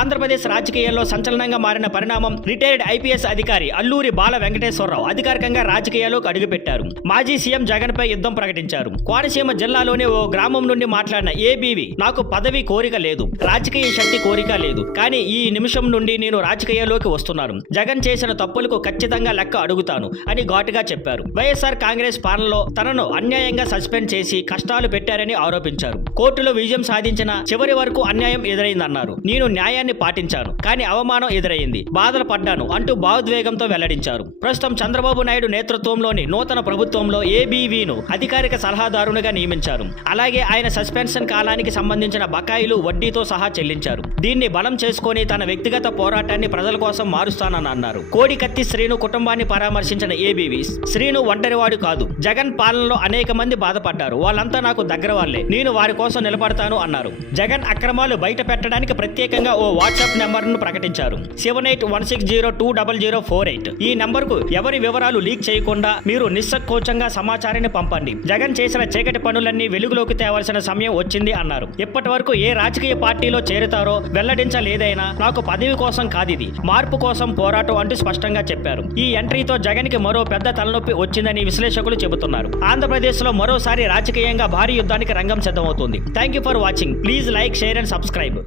ఆంధ్రప్రదేశ్ రాజకీయాల్లో సంచలనంగా మారిన పరిణామం రిటైర్డ్ ఐపీఎస్ అధికారి అల్లూరి బాల వెంకటేశ్వరరావు అధికారికంగా రాజకీయాల్లోకి అడుగుపెట్టారు. మాజీ సీఎం జగన్ పై యుద్ధం ప్రకటించారు. కోనసీమ జిల్లాలోని ఓ గ్రామం నుండి మాట్లాడిన ఏబీవీ, నాకు పదవి కోరిక లేదు, రాజకీయ శక్తి కోరిక లేదు, కానీ ఈ నిమిషం నుండి నేను రాజకీయాల్లోకి వస్తున్నాను. జగన్ చేసిన తప్పులకు ఖచ్చితంగా లెక్క అడుగుతాను అని ఘాటుగా చెప్పారు. వైఎస్ఆర్ కాంగ్రెస్ పాలనలో తనను అన్యాయంగా సస్పెండ్ చేసి కష్టాలు పెట్టారని ఆరోపించారు. కోర్టులో విజయం సాధించిన చివరి వరకు అన్యాయం ఎదురైందన్నారు. నేను న్యాయాన్ని పాటించాను, కానీ అవమానం ఎదురైంది, బాధలు పడ్డాను అంటూ భావోద్వేగంతో వెల్లడించారు. ప్రస్తుతం చంద్రబాబు నాయుడు నేతృత్వంలోని నూతన ప్రభుత్వంలో ఏబీవీను అధికారిక సలహాదారునిగా నియమించారు. అలాగే ఆయన సస్పెన్షన్ కాలానికి సంబంధించిన బకాయిలు వడ్డీతో సహా చెల్లించారు. దీన్ని బలం చేసుకొని తన వ్యక్తిగత పోరాటాన్ని ప్రజల కోసం మారుస్తానని అన్నారు. కోడికత్తి శ్రీను కుటుంబాన్ని పరామర్శించిన ఏబీవీ, శ్రీను ఒంటరివాడు కాదు, జగన్ పాలనలో అనేక మంది బాధపడ్డారు, వాళ్ళంతా నాకు దగ్గర వాళ్ళే, నేను వారి కోసం నిలబడతాను అన్నారు. జగన్ అక్రమాలు బయట పెట్టడానికి ప్రత్యేకంగా ఓ వాట్సాప్ నెంబర్ను ప్రకటించారు. 7816020048. ఈ నంబర్కు ఎవరి వివరాలు లీక్ చేయకుండా మీరు నిస్సంకోచంగా సమాచారాన్ని పంపండి. జగన్ చేసిన చీకటి పనులన్నీ వెలుగులోకి తేవాల్సిన సమయం వచ్చింది అన్నారు. ఇప్పటి వరకు ఏ రాజకీయ పార్టీలో చేరుతారో వెల్లడించలేదైనా నాకు పదవి కోసం కాదిది, మార్పు కోసం పోరాటం అంటూ స్పష్టంగా చెప్పారు. ఈ ఎంట్రీతో జగన్ కి మరో పెద్ద తలనొప్పి వచ్చిందని విశ్లేషకులు చెబుతున్నారు. ఆంధ్రప్రదేశ్ లో మరోసారి రాజకీయంగా భారీ యుద్ధానికి రంగం సిద్ధమవుతుంది. Thank you for watching. Please like, share and subscribe.